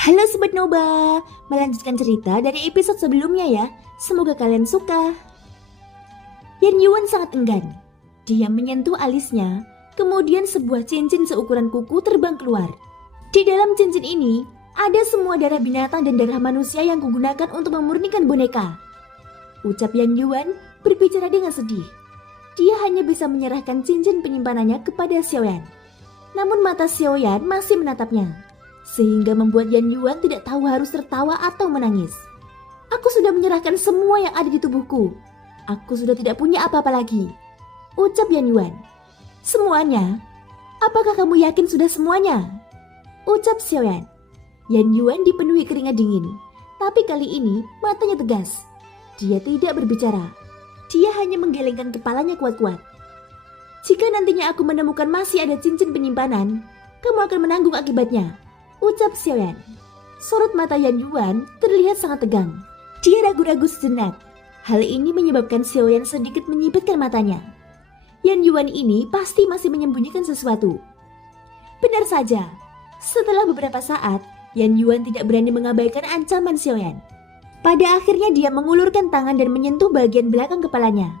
Halo Sobat Noba, melanjutkan cerita dari episode sebelumnya ya. Semoga kalian suka. Yan Yuan sangat enggan. Dia menyentuh alisnya, kemudian sebuah cincin seukuran kuku terbang keluar. Di dalam cincin ini, ada semua darah binatang dan darah manusia yang kugunakan untuk memurnikan boneka. Ucap Yan Yuan berbicara dengan sedih. Dia hanya bisa menyerahkan cincin penyimpanannya kepada Xiaoyan. Namun mata Xiaoyan masih menatapnya, sehingga membuat Yan Yuan tidak tahu harus tertawa atau menangis. Aku sudah menyerahkan semua yang ada di tubuhku. Aku sudah tidak punya apa-apa lagi, ucap Yan Yuan. Semuanya? Apakah kamu yakin sudah semuanya? Ucap Xiaoyan. Yan Yuan dipenuhi keringat dingin, tapi kali ini matanya tegas. Dia tidak berbicara. Dia hanya menggelengkan kepalanya kuat-kuat. Jika nantinya aku menemukan masih ada cincin penyimpanan, kamu akan menanggung akibatnya, ucap Xiaoyan. Sorot mata Yan Yuan terlihat sangat tegang. Dia ragu-ragu sejenak. Hal ini menyebabkan Xiaoyan sedikit menyipitkan matanya. Yan Yuan ini pasti masih menyembunyikan sesuatu. Benar saja. Setelah beberapa saat, Yan Yuan tidak berani mengabaikan ancaman Xiaoyan. Pada akhirnya dia mengulurkan tangan dan menyentuh bagian belakang kepalanya.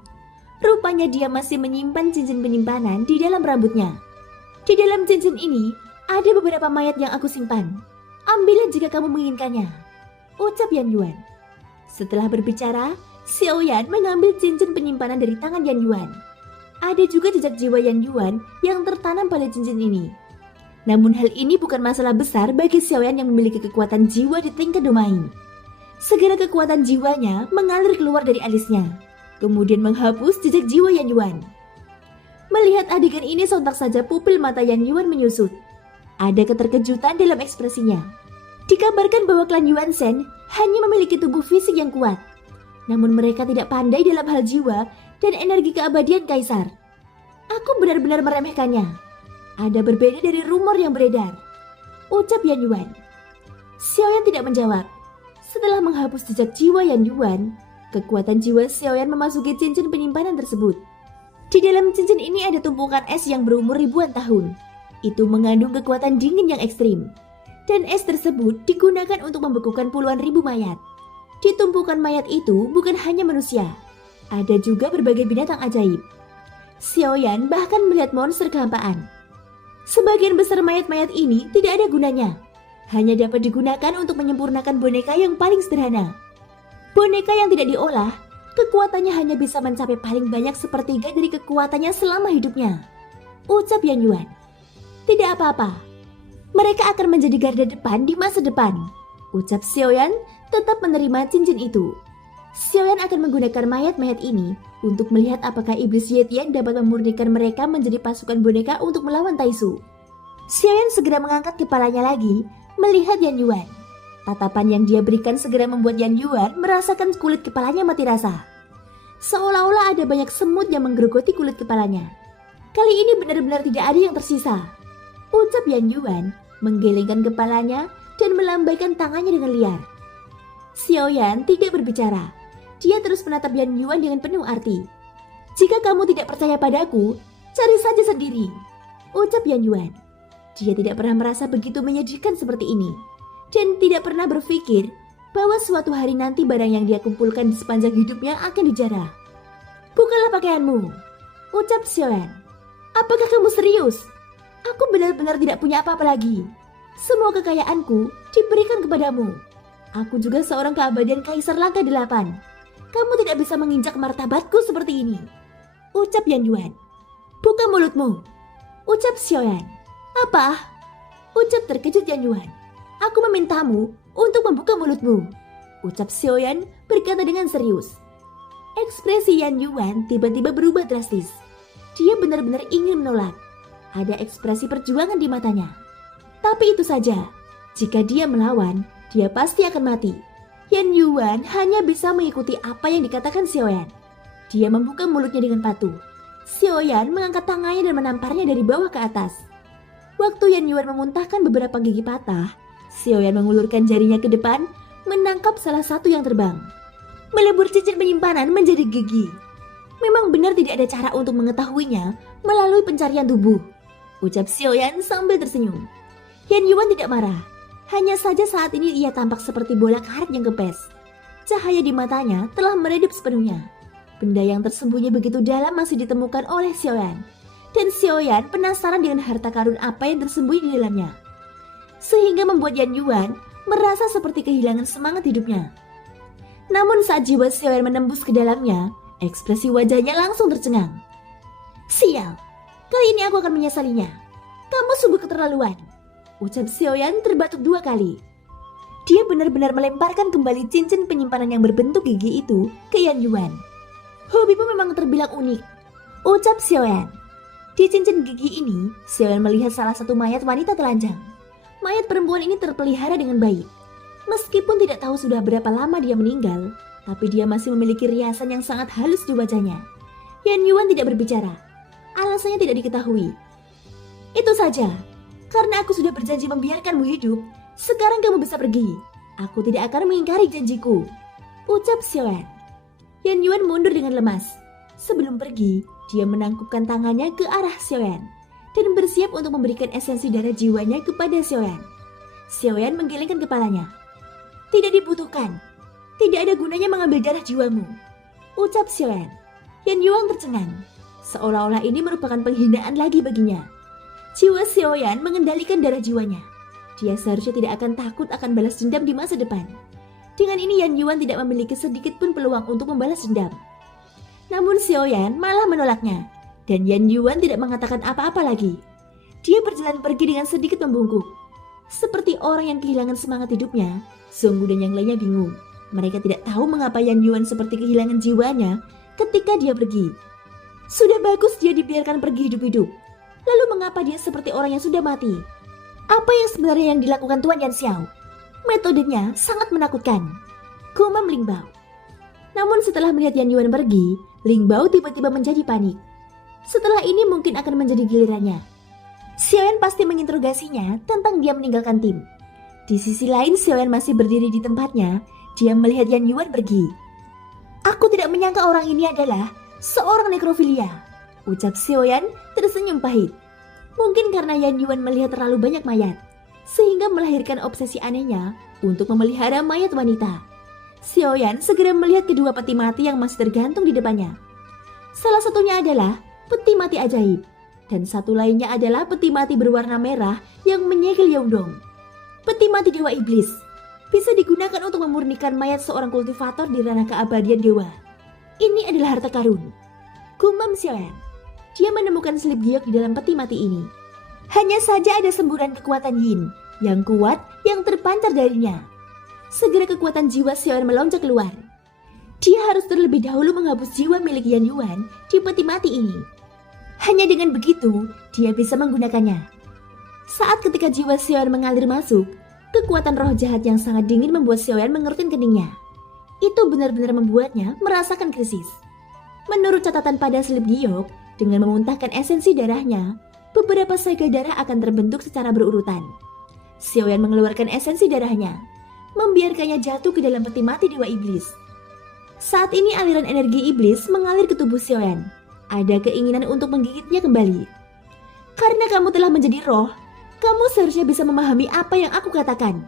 Rupanya dia masih menyimpan cincin penyimpanan di dalam rambutnya. Di dalam cincin ini ada beberapa mayat yang aku simpan. Ambillah jika kamu menginginkannya, ucap Yan Yuan. Setelah berbicara, Xiaoyan mengambil cincin penyimpanan dari tangan Yan Yuan. Ada juga jejak jiwa Yan Yuan yang tertanam pada cincin ini. Namun hal ini bukan masalah besar bagi Xiaoyan yang memiliki kekuatan jiwa di tingkat domain. Segera kekuatan jiwanya mengalir keluar dari alisnya, kemudian menghapus jejak jiwa Yan Yuan. Melihat adegan ini sontak saja pupil mata Yan Yuan menyusut. Ada keterkejutan dalam ekspresinya. Dikabarkan bahwa klan Yuan Shen hanya memiliki tubuh fisik yang kuat. Namun mereka tidak pandai dalam hal jiwa dan energi keabadian kaisar. Aku benar-benar meremehkannya. Ada berbeda dari rumor yang beredar, ucap Yan Yuan. Xiaoyan tidak menjawab. Setelah menghapus jejak jiwa Yan Yuan, kekuatan jiwa Xiaoyan memasuki cincin penyimpanan tersebut. Di dalam cincin ini ada tumpukan es yang berumur ribuan tahun. Itu mengandung kekuatan dingin yang ekstrim. Dan es tersebut digunakan untuk membekukan puluhan ribu mayat. Di tumpukan mayat itu bukan hanya manusia. Ada juga berbagai binatang ajaib. Xiaoyan bahkan melihat monster kehampaan. Sebagian besar mayat-mayat ini tidak ada gunanya. Hanya dapat digunakan untuk menyempurnakan boneka yang paling sederhana. Boneka yang tidak diolah, kekuatannya hanya bisa mencapai paling banyak sepertiga dari kekuatannya selama hidupnya, ucap Yan Yuan. Tidak apa-apa, mereka akan menjadi garda depan di masa depan, ucap Xiaoyan tetap menerima cincin itu. Xiaoyan akan menggunakan mayat-mayat ini untuk melihat apakah iblis Yetian dapat memurnikan mereka menjadi pasukan boneka untuk melawan Taisu. Xiaoyan segera mengangkat kepalanya lagi, melihat Yan Yuan. Tatapan yang dia berikan segera membuat Yan Yuan merasakan kulit kepalanya mati rasa. Seolah-olah ada banyak semut yang menggerogoti kulit kepalanya. Kali ini benar-benar tidak ada yang tersisa, ucap Yan Yuan, menggelengkan kepalanya dan melambaikan tangannya dengan liar. Xiaoyan tidak berbicara. Dia terus menatap Yan Yuan dengan penuh arti. Jika kamu tidak percaya padaku, cari saja sendiri, ucap Yan Yuan. Dia tidak pernah merasa begitu menyedihkan seperti ini, dan tidak pernah berpikir bahwa suatu hari nanti barang yang dia kumpulkan di sepanjang hidupnya akan dijarah. Bukalah pakaianmu, ucap Xiaoyan. Apakah kamu serius? Aku benar-benar tidak punya apa-apa lagi. Semua kekayaanku diberikan kepadamu. Aku juga seorang keabadian Kaisar Langkah 8. Kamu tidak bisa menginjak martabatku seperti ini, ucap Yan Yuan. Buka mulutmu, ucap Xiaoyan. Apa? Ucap terkejut Yan Yuan. Aku memintamu untuk membuka mulutmu, ucap Xiaoyan berkata dengan serius. Ekspresi Yan Yuan tiba-tiba berubah drastis. Dia benar-benar ingin menolak. Ada ekspresi perjuangan di matanya. Tapi itu saja. Jika dia melawan, dia pasti akan mati. Yan Yuan hanya bisa mengikuti apa yang dikatakan Xiaoyan. Dia membuka mulutnya dengan patuh. Xiaoyan mengangkat tangannya dan menamparnya dari bawah ke atas. Waktu Yan Yuan memuntahkan beberapa gigi patah, Xiaoyan mengulurkan jarinya ke depan, menangkap salah satu yang terbang. Melebur cincin penyimpanan menjadi gigi. Memang benar tidak ada cara untuk mengetahuinya melalui pencarian tubuh, ucap Xiaoyan sambil tersenyum. Yan Yuan tidak marah, Hanya saja saat ini ia tampak seperti bola karet yang kempes. Cahaya di matanya telah meredup sepenuhnya. Benda yang tersembunyi begitu dalam masih ditemukan oleh Xiaoyan. Dan Xiaoyan penasaran dengan harta karun apa yang tersembunyi di dalamnya. Sehingga membuat Yan Yuan merasa seperti kehilangan semangat hidupnya. Namun saat jiwa Xiaoyan menembus ke dalamnya, ekspresi wajahnya langsung tercengang. "Sial, kali ini aku akan menyesalinya. Kamu sungguh keterlaluan," ucap Xiaoyan terbatuk 2 kali. Dia benar-benar melemparkan kembali cincin penyimpanan yang berbentuk gigi itu ke Yan Yuan. "Hobimu memang terbilang unik," ucap Xiaoyan. Di cincin gigi ini, Xiaoyan melihat salah satu mayat wanita telanjang. Mayat perempuan ini terpelihara dengan baik. Meskipun tidak tahu sudah berapa lama dia meninggal, tapi dia masih memiliki riasan yang sangat halus di wajahnya. Yan Yuan tidak berbicara. Alasannya tidak diketahui. "Itu saja. Karena aku sudah berjanji membiarkanmu hidup, sekarang kamu bisa pergi. Aku tidak akan mengingkari janjiku," ucap Xiaoyan. Yan Yuan mundur dengan lemas. Sebelum pergi, dia menangkupkan tangannya ke arah Xiaoyan dan bersiap untuk memberikan esensi darah jiwanya kepada Xiaoyan. Xiaoyan menggelengkan kepalanya. "Tidak dibutuhkan. Tidak ada gunanya mengambil darah jiwamu," ucap Xiaoyan. Yan Yuan tercengang. Seolah-olah ini merupakan penghinaan lagi baginya. Jiwa Xiaoyan mengendalikan darah jiwanya. Dia seharusnya tidak akan takut akan balas dendam di masa depan. Dengan ini Yan Yuan tidak memiliki sedikit pun peluang untuk membalas dendam. Namun Xiaoyan malah menolaknya, dan Yan Yuan tidak mengatakan apa-apa lagi. Dia berjalan pergi dengan sedikit membungkuk. Seperti orang yang kehilangan semangat hidupnya, Zhonggu dan yang lainnya bingung. Mereka tidak tahu mengapa Yan Yuan seperti kehilangan jiwanya ketika dia pergi. Sudah bagus dia dibiarkan pergi hidup-hidup. Lalu mengapa dia seperti orang yang sudah mati? Apa yang sebenarnya yang dilakukan Tuan Yan Xiao? Metodenya sangat menakutkan, gumam Ling Bao. Namun setelah melihat Yan Yuan pergi, Ling Bao tiba-tiba menjadi panik. Setelah ini mungkin akan menjadi gilirannya. Xiaoyan pasti menginterogasinya tentang dia meninggalkan tim. Di sisi lain Xiaoyan masih berdiri di tempatnya. Dia melihat Yan Yuan pergi. "Aku tidak menyangka orang ini adalah seorang nekrofilia," ucap Xiaoyan tersenyum pahit. Mungkin karena Yan Yuan melihat terlalu banyak mayat, sehingga melahirkan obsesi anehnya untuk memelihara mayat wanita. Xiaoyan segera melihat kedua peti mati yang masih tergantung di depannya. Salah satunya adalah peti mati ajaib, dan satu lainnya adalah peti mati berwarna merah yang menyegel Yeongdong. Peti mati Dewa Iblis bisa digunakan untuk memurnikan mayat seorang kultivator di ranah keabadian dewa. Ini adalah harta karun, gumam Xiaoyan. Dia menemukan selip giok di dalam peti mati ini. Hanya saja ada semburan kekuatan yin yang kuat yang terpancar darinya. Segera kekuatan jiwa Xiaoyan melonjak keluar. Dia harus terlebih dahulu menghapus jiwa milik Yan Yuan di peti mati ini. Hanya dengan begitu, dia bisa menggunakannya. Saat ketika jiwa Xiaoyan mengalir masuk, kekuatan roh jahat yang sangat dingin membuat Xiaoyan mengerutkan keningnya. Itu benar-benar membuatnya merasakan krisis. Menurut catatan pada selip giok, dengan memuntahkan esensi darahnya, beberapa saga darah akan terbentuk secara berurutan. Xiaoyan mengeluarkan esensi darahnya, membiarkannya jatuh ke dalam peti mati Dewa Iblis. Saat ini aliran energi iblis mengalir ke tubuh Xiaoyan. Ada keinginan untuk menggigitnya kembali. "Karena kamu telah menjadi roh, kamu seharusnya bisa memahami apa yang aku katakan.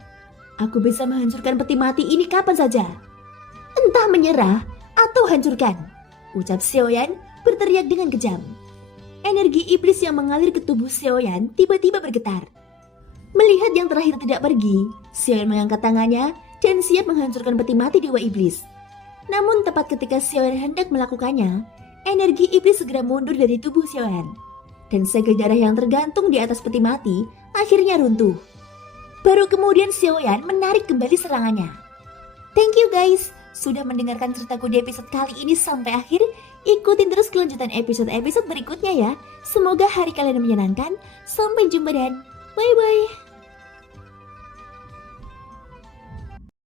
Aku bisa menghancurkan peti mati ini kapan saja. Entah menyerah atau hancurkan," ucap Xiaoyan berteriak dengan kejam. Energi iblis yang mengalir ke tubuh Xiaoyan tiba-tiba bergetar. Melihat yang terakhir tidak pergi, Xiaoyan mengangkat tangannya dan siap menghancurkan peti mati Dewa Iblis. Namun tepat ketika Xiaoyan hendak melakukannya, energi iblis segera mundur dari tubuh Xiaoyan. Dan segel darah yang tergantung di atas peti mati akhirnya runtuh. Baru kemudian Xiaoyan menarik kembali serangannya. Thank you guys, sudah mendengarkan ceritaku di episode kali ini sampai akhir. Ikutin terus kelanjutan episode-episode berikutnya ya. Semoga hari kalian menyenangkan. Sampai jumpa dan bye-bye.